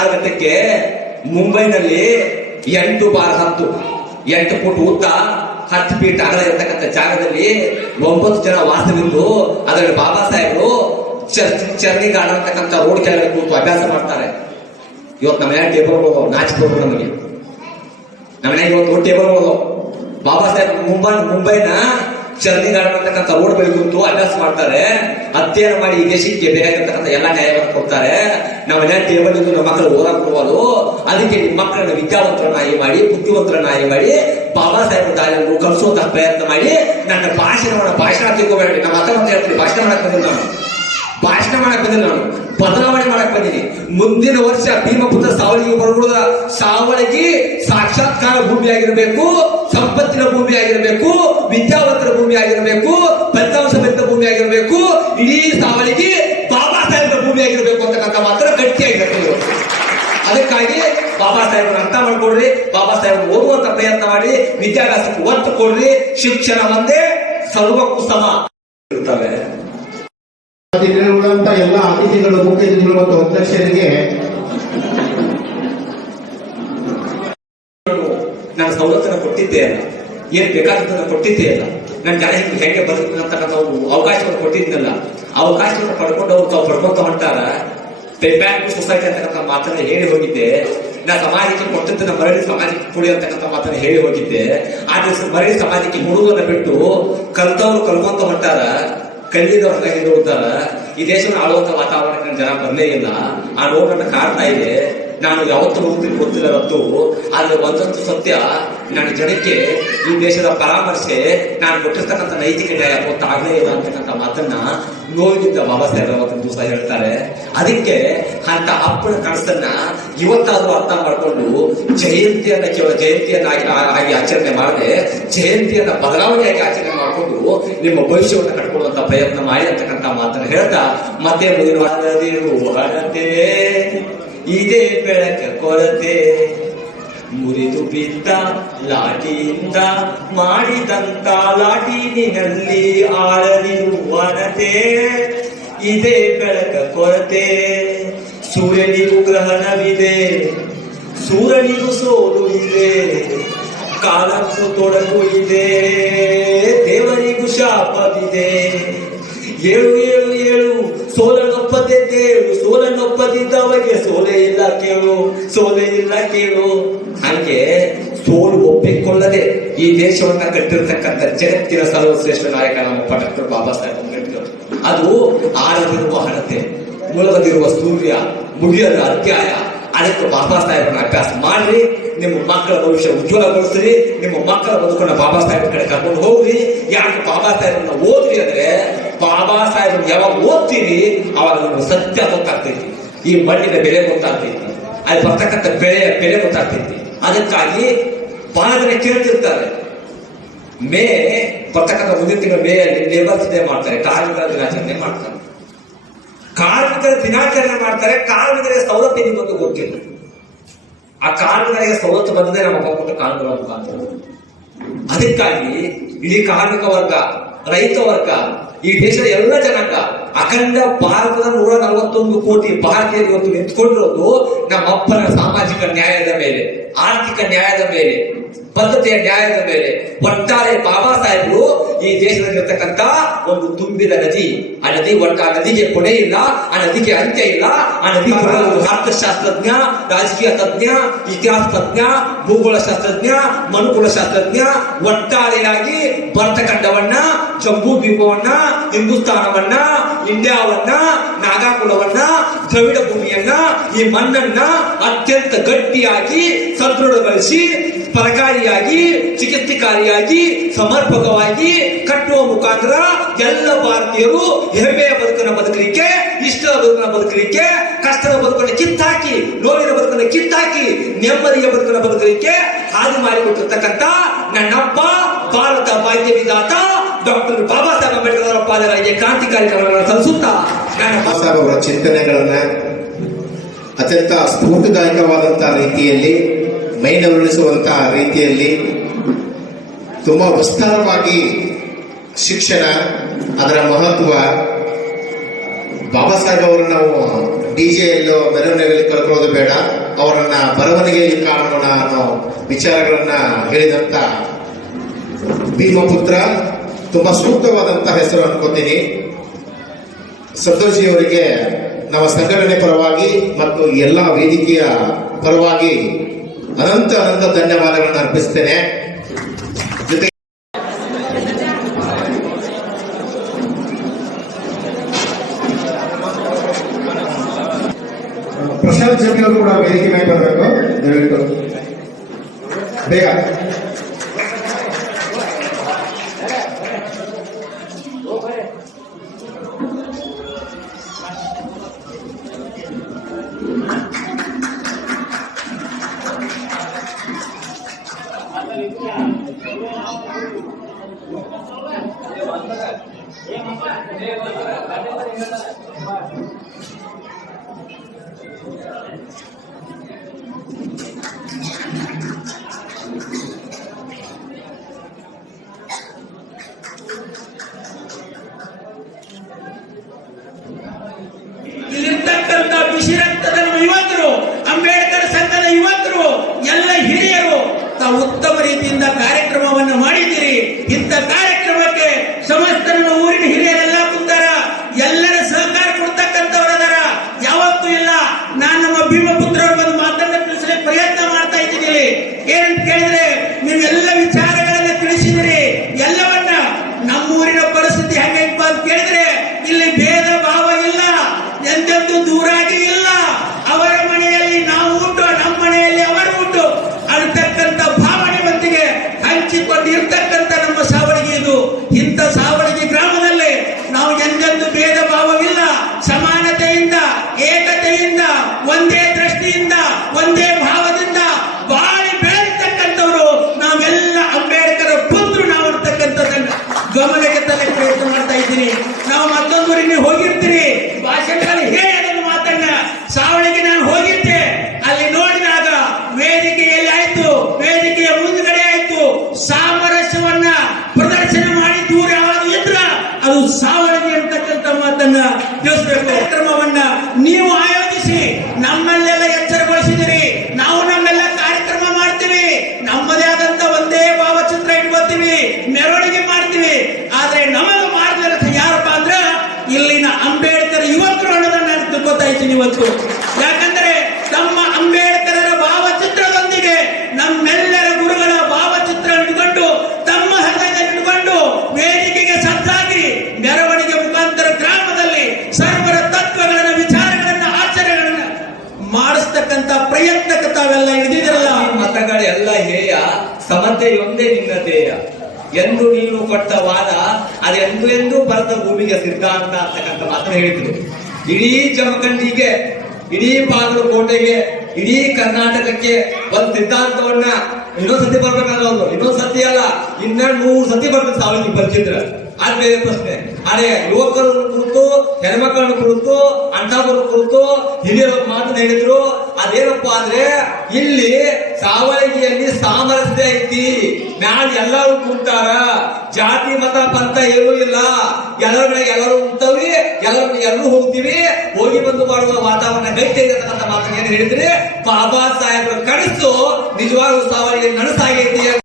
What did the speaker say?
ಕಾಲಘಟ್ಟಕ್ಕೆ ಮುಂಬೈನಲ್ಲಿ 8 ಫುಟ್ ಉದ್ದ 10 ಫೀಟ್ ಅಗಲ ಇರತಕ್ಕಂಥ ಜಾಗದಲ್ಲಿ 9 ಜನ ವಾಸವಿದ್ದು ಅದರಲ್ಲಿ ಬಾಬಾ ಸಾಹೇಬರು ಚರ್ನಿ ಗಾರ್ಡನ್ ಅಂತಕ್ಕಂಥ ರೋಡ್ ಕೆಳಗಡೆ ಕೂತು ಅಭ್ಯಾಸ ಮಾಡ್ತಾರೆ. ಇವತ್ತು ನಮ್ಮ ಮನೆಯ ಟೇಬಲ್ ನಾಚಿಕೋರು ನಮಗೆ, ನಮ್ಮ ಮನೆಗೆ ಇವತ್ತು ಟೇಬಲ್ ಬಾಬಾ ಸಾಹೇಬ್ ಮುಂಬೈನ ಚರ್ನಿ ಗಾರ್ಡನ್ ಅಂತಕ್ಕಂಥ ರೋಡ್ ಬಳಿ ಕೂತು ಅಭ್ಯಾಸ ಮಾಡ್ತಾರೆ. ಅಧ್ಯಯನ ಮಾಡಿ ಈ ದೇಶಕ್ಕೆ ಬೇಕಾಗಿರ್ತಕ್ಕಂಥ ಎಲ್ಲ ನ್ಯಾಯವನ್ನು ಕೊಡ್ತಾರೆ. ನಮ್ಮ ಮನೆಯ ಟೇಬಲ್ ಇದ್ದು ನಮ್ಮ ಮಕ್ಕಳು ಓದಕ್ಕೆ ಕೊಡುವುದು. ಅದಕ್ಕೆ ನಿಮ್ಮ ಮಕ್ಕಳನ್ನ ವಿದ್ಯಾವಂತರನ್ನಾಗಿ ಮಾಡಿ, ಬುದ್ಧಿವಂತರನ್ನಾಗಿ ಮಾಡಿ, ಬಾಬಾ ಸಾಹೇಬ್ ದಾರಿಯನ್ನು ಕಲಿಸುವಂತಹ ಪ್ರಯತ್ನ ಮಾಡಿ. ನನ್ನ ಭಾಷಣ ತಿಳ್ಕೋಬೇಡಿ. ನಮ್ಮ ಅತ್ತ ಅಂತ ಹೇಳ್ತೀನಿ, ಭಾಷಣ ಮಾಡಕ್ ಬಂದಿಲ್ಲ ನಾನು, ಬದಲಾವಣೆ ಮಾಡಕ್ ಬಂದಿನಿ. ಮುಂದಿನ ವರ್ಷ ಭೀಮಪುತ್ರ ಸಾವಳಿಗೆ ಬರಬಹುದ ಸಾವಳಿಗೆ ಸಾಕ್ಷಾತ್ಕಾರ ಭೂಮಿ ಆಗಿರಬೇಕು, ಸಂಪತ್ತಿನ ಭೂಮಿ ಆಗಿರಬೇಕು, ವಿದ್ಯಾವಂತರ ಭೂಮಿ ಆಗಿರಬೇಕು, ಫಲಿತಾಂಶ ಬೆತ್ತ ಭೂಮಿ ಆಗಿರಬೇಕು, ಇಡೀ ಸಾವಳಿಗೆ ಬಾಬಾ ಸಾಹೇಬರ ಭೂಮಿ ಆಗಿರಬೇಕು ಅಂತಕ್ಕಂಥ ಮಾತ್ರ ಗಟ್ಟಿಯಾಗಿರಬೇಕು. ಅದಕ್ಕಾಗಿ ಬಾಬಾ ಸಾಹೇಬರನ್ನ ಅರ್ಥ ಮಾಡ್ಕೊಡ್ರಿ, ಬಾಬಾ ಸಾಹೇಬ್ ಓದುವಂತ ಪ್ರಯತ್ನ ಮಾಡಿ, ವಿದ್ಯಾಭ್ಯಾಸಕ್ಕೆ ಒತ್ತು ಕೊಡ್ರಿ. ಶಿಕ್ಷಣ ಒಂದೇ ಸರ್ವಕ್ಕೂ ಸಮ ಇರ್ತವೆ. ಉಳಿದಂತ ಎಲ್ಲ ಅತಿಥಿಗಳು, ಮುಖ್ಯ ಅತಿಥಿಗಳು ಮತ್ತು ಅಧ್ಯಕ್ಷರಿಗೆ ನಾನು ಸವಲತ್ತನ್ನು ಕೊಟ್ಟಿದ್ದೆ ಅಲ್ಲ, ಏನ್ ಬೇಕಾದದನ್ನು ಕೊಟ್ಟಿದ್ದೆ ಅಲ್ಲ, ನನ್ನ ಜನ ಹೆಂಗೆ ಬದುಕಂತಕ್ಕಂಥ ಅವಕಾಶವನ್ನು ಕೊಟ್ಟಿದ್ನಲ್ಲ, ಅವಕಾಶವನ್ನು ಪಡ್ಕೊಂಡವ್ರು ತಾವು ಪಡ್ಕೊಂತ ಹೊಂಟಾರ. ಬ್ಯಾಂಕ್ ಸೊಸೈಟಿ ಅಂತಕ್ಕಂಥ ಮಾತನ್ನ ಹೇಳಿ ಹೋಗಿದ್ದೆ. ನಾ ಸಮಾಜಕ್ಕೆ ಕೊಟ್ಟದ್ದನ್ನ ಮರಳಿ ಸಮಾಜಕ್ಕೆ ಕೊಡಿ ಅಂತಕ್ಕಂಥ ಮಾತನ್ನ ಹೇಳಿ ಹೋಗಿದ್ದೆ. ಆದ್ರೆ ಮರಳಿ ಸಮಾಜಕ್ಕೆ ಕೊಡುವುದನ್ನ ಬಿಟ್ಟು ಕಲ್ತವ್ರು ಕಲ್ಕೊಂತ ಹೊಂಟಾರ, ಕಲ್ಲಿದವ್ರ ಹಿಂದುಳಿದಾರ. ಈ ದೇಶವನ್ನು ಆಳುವಂತ ವಾತಾವರಣಕ್ಕೆ ಜನ ಬರಲೇ ಇಲ್ಲ. ಆ ನೋಡನ್ನ ಕಾಡ್ತಾ ಇದೆ. ನಾನು ಯಾವತ್ತೂ ಹೋಗ್ತೀನಿ ಗೊತ್ತಿಲ್ಲ ರತ್ತು. ಆದ್ರೆ ಒಂದಂತೂ ಸತ್ಯ, ನನ್ನ ಜನಕ್ಕೆ ಈ ದೇಶದ ಪರಾಮರ್ಶೆ ನಾನು ಕೊಟ್ಟಿರ್ತಕ್ಕಂಥ ನೈತಿಕ ನ್ಯಾಯ ಗೊತ್ತಾಗಲೇ ಇಲ್ಲ ಅಂತಕ್ಕಂಥ ಮಾತನ್ನ ನೋವಿನಿಂದ ಬಾಬಾ ಸಾಹೇಬ್ ಅವತ್ತೊಂದು ದಿವಸ ಹೇಳ್ತಾರೆ. ಅದಕ್ಕೆ ಅಂತ ಅಪ್ಪನ ಕನಸನ್ನ ಇವತ್ತಾದ್ರೂ ಅರ್ಥ ಮಾಡ್ಕೊಂಡು ಜಯಂತಿಯನ್ನ ಕೇವಲ ಜಯಂತಿಯನ್ನಾಗಿ ಆಚರಣೆ ಮಾಡದೆ ಜಯಂತಿಯನ್ನ ಬದಲಾವಣೆಯಾಗಿ ಆಚರಣೆ ಮಾಡಿಕೊಂಡು ನಿಮ್ಮ ಭವಿಷ್ಯವನ್ನು ಕಟ್ಕೊಳ್ಳುವಂತ ಪ್ರಯತ್ನ ಮಾಡಿ ಅಂತಕ್ಕಂಥ ಮಾತನ್ನ ಹೇಳ್ತಾ ಮತ್ತೆ ಮುಂದಿನ ಹಣತೆ ಇದೇ ಬೆಳಕ ಕೊರತೆ ಮುರಿದು ಬಿದ್ದ ಲಾಠಿಯಿಂದ ಮಾಡಿದಂತ ಲಾಠಿನಲ್ಲಿ ಆಳದಿರುವನತೆ ಇದೇ ಬೆಳಕ ಕೊರತೆ. ಸೂರ್ಯನಿಗೂ ಗ್ರಹಣವಿದೆ, ಸೂರ್ಯನಿಗೂ ಸೋಲು ಇದೆ, ಕಾಲಕ್ಕೂ ತೊಡಗು ಇದೆ, ದೇವರಿಗೂ ಶಾಪವಿದೆ. ಏಳು ಏಳು ಏಳು ಸೋಲನ್ನೊಪ್ಪದಿದ್ದೇಳು, ಸೋಲನ್ನೊಪ್ಪದಿದ್ದವರಿಗೆ ಸೋಲೆ ಇಲ್ಲ ಕೇಳು, ಸೋಲೆ ಇಲ್ಲ ಕೇಳು. ಹಂಗೆ ಸೋಲು ಒಪ್ಪಿಕೊಳ್ಳದೆ ಈ ದೇಶವನ್ನ ಕಟ್ಟಿರ್ತಕ್ಕಂಥ ಜಗತ್ತಿನ ಸರ್ವಶ್ರೇಷ್ಠ ನಾಯಕ ನಮ್ಮ ಡಾಕ್ಟರ್ ಬಾಬಾ ಸಾಹೇಬ್ ಅಂಬೇಡ್ಕರ್. ಅದು ಆಳದಿರುವ ಹಣತೆ, ಮುಳುಗದಿರುವ ಸೂರ್ಯ, ಮುಗಿಯದ ಅಧ್ಯಾಯ. ಅದಕ್ಕೆ ಬಾಬಾ ಸಾಹೇಬರನ್ನ ಅಭ್ಯಾಸ ಮಾಡ್ರಿ. ನಿಮ್ಮ ಮಕ್ಕಳ ಭವಿಷ್ಯ ಉಜ್ವಲಗೊಳಿಸ್ರಿ. ನಿಮ್ಮ ಮಕ್ಕಳ ಬದುಕನ್ನ ಬಾಬಾ ಸಾಹೇಬ್ ಕಡೆ ಕರ್ಕೊಂಡು ಹೋಗ್ರಿ. ಯಾಕೆ ಬಾಬಾ ಸಾಹೇಬರನ್ನ ಓದ್ರಿ ಅಂದ್ರೆ, ಬಾಬಾ ಸಾಹೇಬ್ ಯಾವಾಗ ಓದ್ತೀರಿ ಅವಾಗ ನಿಮ್ಗೆ ಸತ್ಯ ಗೊತ್ತಾಗ್ತೈತಿ, ಈ ಮಣ್ಣಿನ ಬೆಲೆ ಗೊತ್ತಾಗ್ತೈತಿ, ಅಲ್ಲಿ ಬರ್ತಕ್ಕಂಥ ಬೆಲೆ ಗೊತ್ತಾಗ್ತೈತಿ. ಅದಕ್ಕಾಗಿ ಬಹಳ ಜನ ಕೇಳ್ತಿರ್ತಾರೆ, ಮೇ ಬರ್ತಕ್ಕಂಥ ಮುಂದಿನ ತಿಂಗಳ ಮೇಯಲ್ಲಿ ಲೇಬರ್ಸ್ ಡೇ ಮಾಡ್ತಾರೆ, ಕಾರ್ಮಿಕರ ದಿನಾಚರಣೆ ಮಾಡ್ತಾರೆ. ಕಾರ್ಮಿಕರ ದಿನಾಚರಣೆ ಮಾಡ್ತಾರೆ, ಕಾರ್ಮಿಕರಿಗೆ ಸವಲತ್ತು ನಿಮಗೊಂದು ಗೊತ್ತಿಲ್ಲ. ಆ ಕಾರ್ಮಿಕರಿಗೆ ಸವಲತ್ತು ಬಂದದೇ ನಮ್ಮ ಕೊಟ್ಟ ಕಾರ್ಮಿಕರ ಮುಖಾಂತರ. ಅದಕ್ಕಾಗಿ ಇಡೀ ಕಾರ್ಮಿಕ ವರ್ಗ, ರೈತ ವರ್ಗ, ಈ ದೇಶದ ಎಲ್ಲ ಜನಾಂಗ, ಅಖಂಡ ಭಾರತದ 141 ಕೋಟಿ ಭಾರತೀಯರು ಇವತ್ತು ನಿಂತ್ಕೊಂಡಿರೋದು ನಮ್ಮಪ್ಪನ ಸಾಮಾಜಿಕ ನ್ಯಾಯದ ಮೇಲೆ, ಆರ್ಥಿಕ ನ್ಯಾಯದ ಮೇಲೆ, ಬದ್ಧತೆಯ ನ್ಯಾಯದ ಮೇಲೆ. ಒಟ್ಟಾರೆ ಬಾಬಾ ಸಾಹೇಬರು ಈ ದೇಶದಲ್ಲಿರ್ತಕ್ಕಂಥ ಒಂದು ತುಂಬಿದ ನದಿ. ಆ ನದಿಗೆ ಕೊನೆ ಇಲ್ಲ, ಆ ನದಿಗೆ ಅಂತ್ಯ ಇಲ್ಲ. ಆ ನದಿ ಅರ್ಥಶಾಸ್ತ್ರಜ್ಞ, ರಾಜಕೀಯ ತಜ್ಞ, ಇತಿಹಾಸ ತಜ್ಞ, ಭೂಗೋಳ ಶಾಸ್ತ್ರಜ್ಞ, ಮನುಕುಲ ಶಾಸ್ತ್ರಜ್ಞ, ಒಟ್ಟಾರೆಯಾಗಿ ಭರತಖಂಡವನ್ನ, ಜಂಬೂ ದ್ವೀಪವನ್ನ, ಹಿಂದೂಸ್ತಾನವನ್ನ, ಇಂಡಿಯಾವನ್ನ, ನಾಗಾಕುಲವನ್ನ, ದ್ರವಿಡ ಭೂಮಿಯನ್ನ, ಈ ಮಣ್ಣನ್ನ ಅತ್ಯಂತ ಗಟ್ಟಿಯಾಗಿ ಸದೃಢಗೊಳಿಸಿ ಫಲಕಾರಿಯಾಗಿ, ಚಿಕಿತ್ಸಕಾರಿಯಾಗಿ, ಸಮರ್ಪಕವಾಗಿ ಕಟ್ಟುವ ಮುಖಾಂತರ ಎಲ್ಲ ಭಾರತೀಯರು ಹೆಮ್ಮೆಯ ಬದುಕನ್ನು ಬದುಕಲಿಕ್ಕೆ, ಇಷ್ಟದ ಬದುಕನ್ನು ಬದುಕಲಿಕ್ಕೆ, ಕಷ್ಟದ ಬದುಕನ್ನು ಕಿತ್ತಾಕಿ, ನೋವಿನ ಬದುಕನ್ನು ಕಿತ್ತಾಕಿ, ನೆಮ್ಮದಿಯ ಬದುಕನ್ನು ಬದುಕಲಿಕ್ಕೆ ಹಾದಿ ಮಾಡಿಕೊಟ್ಟಿರ್ತಕ್ಕಂಥ ನನ್ನಪ್ಪ ಭಾರತ ಭಾಗ್ಯ ವಿಧಾತ ಡಾಕ್ಟರ್ ಬಾಬಾ ಸಾಹೇಬ್ ಅಂಬೇಡ್ಕರ್ ಅವರ ಪಾದಗಳಿಗೆ ಕ್ರಾಂತಿಕಾರಿ ಸಲ್ಲಿಸುತ್ತಾ ಬಾಬಾ ಸಾಹೇಬ್ ಅವರ ಚಿಂತನೆಗಳನ್ನ ಅತ್ಯಂತ ಸ್ಫೂರ್ತಿದಾಯಕವಾದಂತಹ ರೀತಿಯಲ್ಲಿ, ಮೈನವರುಳಿಸುವಂತಹ ರೀತಿಯಲ್ಲಿ ತುಂಬಾ ವಿಸ್ತಾರವಾಗಿ ಶಿಕ್ಷಣ, ಅದರ ಮಹತ್ವ, ಬಾಬಾ ಸಾಹೇಬ್ ಅವರು ನಾವು ಡಿಜೆಯಲ್ಲೋ ಮೆರವಣಿಗೆಯಲ್ಲಿ ಕರ್ಕೊಳ್ಳೋದು ಬೇಡ, ಅವರನ್ನ ಬರವಣಿಗೆಯಲ್ಲಿ ಕಾಣೋಣ ಅನ್ನೋ ವಿಚಾರಗಳನ್ನ ಹೇಳಿದಂತ ಭೀಮಪುತ್ರ ತುಂಬಾ ಸೂಕ್ತವಾದಂತ ಹೆಸರು ಅನ್ಕೋತೀನಿ. ಸಂತೋಷ್ ಅವರಿಗೆ ನಮ್ಮ ಸಂಘಟನೆ ಪರವಾಗಿ ಮತ್ತು ಎಲ್ಲ ವೇದಿಕೆಯ ಪರವಾಗಿ ಅನಂತ ಅನಂತ ಧನ್ಯವಾದಗಳನ್ನು ಅರ್ಪಿಸ್ತೇನೆ. ಜೊತೆಗೆ ಪ್ರಶಾಂತ್ ಜೊತೆ ಅವರು ಕೂಡ ವೇದಿಕೆ ಮೇಲೆ ಬರಬೇಕು, ದಯವಿಟ್ಟು ಬೇಗ. ಇಲ್ಲಿರ್ತಕ್ಕಂಥ ಬಿಸಿ ರಕ್ತದ ಯುವಕರು, ಅಂಬೇಡ್ಕರ್ ಸಂಘದ ಯುವಕರು, ಎಲ್ಲ ಹಿರಿಯರು ತಾವು ಉತ್ತಮ ರೀತಿಯಿಂದ ಕಾರ್ಯಕ್ರಮವನ್ನು ಮಾಡಿದ್ದೀರಿ. ಇಂಥ ಕಾರ್ಯಕ್ರಮಕ್ಕೆ ಸಮಸ್ತ ನಮ್ಮ ಊರಿನ ಹಿರಿಯರೆಲ್ಲ ಕುಂತಾರ, ಎಲ್ಲರ ಸಹಕಾರ ಕೊಡ್ತಕ್ಕಂಥವರದಾರ. ಯಾವತ್ತೂ ಇಲ್ಲ. ನಾನು ನಮ್ಮ ಭೀಮಪುತ್ರ ಒಂದು ಮಾತನ್ನ ತಿಳಿಸಲಿಕ್ಕೆ ಪ್ರಯತ್ನ ಮಾಡ್ತಾ ಇದ್ದೀನಿ. ಏನಂತ ಕೇಳಿದ್ರೆ, ನೀವೆಲ್ಲ ವಿಚಾರಗಳನ್ನ ತಿಳಿಸಿದಿರಿ. ಎಲ್ಲವನ್ನ ನಮ್ಮೂರಿನ ಪರಿಸ್ಥಿತಿ ಹೆಂಗೈತಪ್ಪ ಅಂತ ಕೇಳಿದ್ರೆ, ಇಲ್ಲಿ ಭೇದ ಭಾವ ಇಲ್ಲ, ಎಂದೆಂದು ದೂರಾಗಿ ಇಲ್ಲ. ಅವರ ಮನೆಯಲ್ಲಿ ನಾವು ಉಂಟು, ನಮ್ಮ ಮನೆಯಲ್ಲಿ ಅವರು ಉಂಟು ಅನ್ನತಕ್ಕಂಥ ಭಾವನೆ ಮತ್ತಿಗೆ ಹಂಚಿಕೊಂಡಿರ್ತಕ್ಕಂಥ ನಮ್ಮ ಸಾವಳಗಿ ಇದು. ಇಂಥ ಸಾವಳಗಿ ಗ್ರಾಮದಲ್ಲಿ ನಾವು ಎಂದೆಂದು ಭೇದ ಭಾವವಿಲ್ಲ, ಸಮಾನತೆಯಿಂದ, ಏಕತೆಯಿಂದ, ಒಂದೇ ದೃಷ್ಟಿಯಿಂದ, ಒಂದೇ ಭಾವದಿಂದ ಬಾಳಿ ಬೆಳೆತಕ್ಕಂಥವ್ರು ನಾವೆಲ್ಲ ಅಂಬೇಡ್ಕರ್ ಪುತ್ರರು ನಾವು ಅಂತಕ್ಕಂಥದ್ದನ್ನು ಗಮನಕ್ಕೆ ತಲೆ ಪ್ರಯತ್ನ ಮಾಡ್ತಾ ಇದ್ದೀನಿ. ನಾವು ಮತ್ತೊಂದು ನೀವು ಹೋಗಿರ್ತೀರಿ, ಭಾಷಣಗಳಲ್ಲಿ ಹೇಳಿ ಅದನ್ನು ಮಾತನ್ನ. ಸಾವಳಿಗೆ ನಾನು ಹೋಗಿದ್ದೆ, ಅಲ್ಲಿ ನೋಡಿದಾಗ ವೇದಿಕೆಯಲ್ಲಿ ಆಯ್ತು, ವೇದಿಕೆಯ ಮುಂದ್ಗಡೆ ಆಯ್ತು, ಸಾಮರಸ್ಯವನ್ನ ಪ್ರದರ್ಶನ ಮಾಡಿ ದೂರ ಯಾವಾಗ ಇದ್ರ ಅದು ಸಾವಳಿಗೆ ಅಂತಕ್ಕಂಥ ಮಾತನ್ನ ತಿಳಿಸಬೇಕು. ಕಾರ್ಯಕ್ರಮವನ್ನ ನೀವು ಆಯೋಜಿಸಿ ನಮ್ಮಲ್ಲೆಲ್ಲ ಎಚ್ಚರಗೊಳಿಸಿದಿರಿ. ನಾವು ನಮ್ಮೆಲ್ಲ ಕಾರ್ಯಕ್ರಮ ಮಾಡ್ತೀವಿ, ನಮ್ಮದೇ ಆದಂತ ಒಂದೇ ಭಾವಚಿತ್ರ ಇಟ್ಕೋತೀವಿ, ಮೆರವಣಿಗೆ ಮಾಡ್ತೀವಿ. ಆದ್ರೆ ನಮಗೆ ಮಾರ್ಗದರ್ಶಕ ಯಾರಪ್ಪ ಅಂದ್ರ ಇಲ್ಲಿನ ಅಂಬೇಡ್ಕರ್ ಯುವಕರು ಅನ್ನೋದನ್ನ ನಾನು ತಿಳ್ಕೊತಾ ಇದ್ದೀನಿ ಇವತ್ತು. ಯಾಕಂದ್ರೆ ನಮ್ಮ ಅಂಬೇಡ್ಕರರ ಭಾವಚಿತ್ರದೊಂದಿಗೆ ನಮ್ಮೆಲ್ಲರ ಗುರುಗಳ ಭಾವಚಿತ್ರ ಇಟ್ಕೊಂಡು ತಮ್ಮ ಹೃದಯದಲ್ಲಿ ಇಟ್ಕೊಂಡು ವೇದಿಕೆಗೆ ಸಜ್ಜಾಗಿ ಮೆರವಣಿಗೆ ಮುಖಾಂತರ ಗ್ರಾಮದಲ್ಲಿ ಸರ್ವರ ತತ್ವಗಳನ್ನ, ವಿಚಾರಗಳನ್ನ, ಆಚರಣೆಗಳನ್ನ ಮಾಡಿಸ್ತಕ್ಕಂಥ ಪ್ರಯತ್ನಕ್ಕೆ ತಾವೆಲ್ಲ ಹಿಡಿದಿರಲ್ಲ. ಮತಗಳೆಲ್ಲ ಹೇಯ, ಸಮತೆ ಒಂದೇ ನಿನ್ನ ಧ್ಯೇಯ. ಎಂದು ನೀನು ಕೊಟ್ಟ ವಾದ ಅದೆಂದು ಎಂದು ಬರದ ಭೂಮಿಗೆ ಸಿದ್ಧಾಂತ ಅಂತಕ್ಕಂಥ ಮಾತನ್ನು ಹೇಳಿದ್ರು. ಇಡೀ ಜಮಖಂಡಿಗೆ, ಇಡೀ ಬಾಗಲಕೋಟೆಗೆ, ಇಡೀ ಕರ್ನಾಟಕಕ್ಕೆ ಒಂದು ಸಿದ್ಧಾಂತವನ್ನ ಇನ್ನೊಂದ್ ಸತಿ ಬರ್ಬೇಕಾದ್ರೆ ಒಂದು ಇನ್ನೊಂದ್ ಸತಿ ಅಲ್ಲ, 100 ಸತಿ ಬರ್ಬೇಕು ಸಾವಳಿ ಬರ್ತಿದ್ರ. ಅದ್ ಬೇರೆ ಪ್ರಶ್ನೆ. ಅದೇ ಯುವಕರ ಕುರಿತು, ಹೆಣ್ಮಕ್ಕಳನ್ನ ಕುರಿತು, ಅಣ್ಣಗಳ ಕುರಿತು ಹಿರಿಯರ ಮಾತನ್ನ ಹೇಳಿದ್ರು. ಅದೇನಪ್ಪ ಅಂದ್ರೆ ಇಲ್ಲಿ ಸಾವಳಿಗೆಯಲ್ಲಿ ಸಾಮರಸ್ಯ ಐತಿ, ಮ್ಯಾಲ ಎಲ್ಲರೂ ಕುಂತಾರ, ಜಾತಿ ಮತ ಪಂಥ ಏನೂ ಇಲ್ಲ, ಎಲ್ಲರೂ ಉಂಟವಿ, ಎಲ್ಲರೂ ಹೋಗ್ತೀವಿ, ಹೋಗಿ ಬಂದು ಮಾಡುವ ವಾತಾವರಣ ಗೈತೆ ಇರತಕ್ಕಂಥ ಮಾತನ್ನ ಏನ್ ಹೇಳಿದ್ರೆ, ಬಾಬಾ ಸಾಹೇಬರ ಕನಸು ನಿಜವಾಗ್ಲೂ ಸಾವಳಿಗೆ ನನಸಾಗೈತಿ.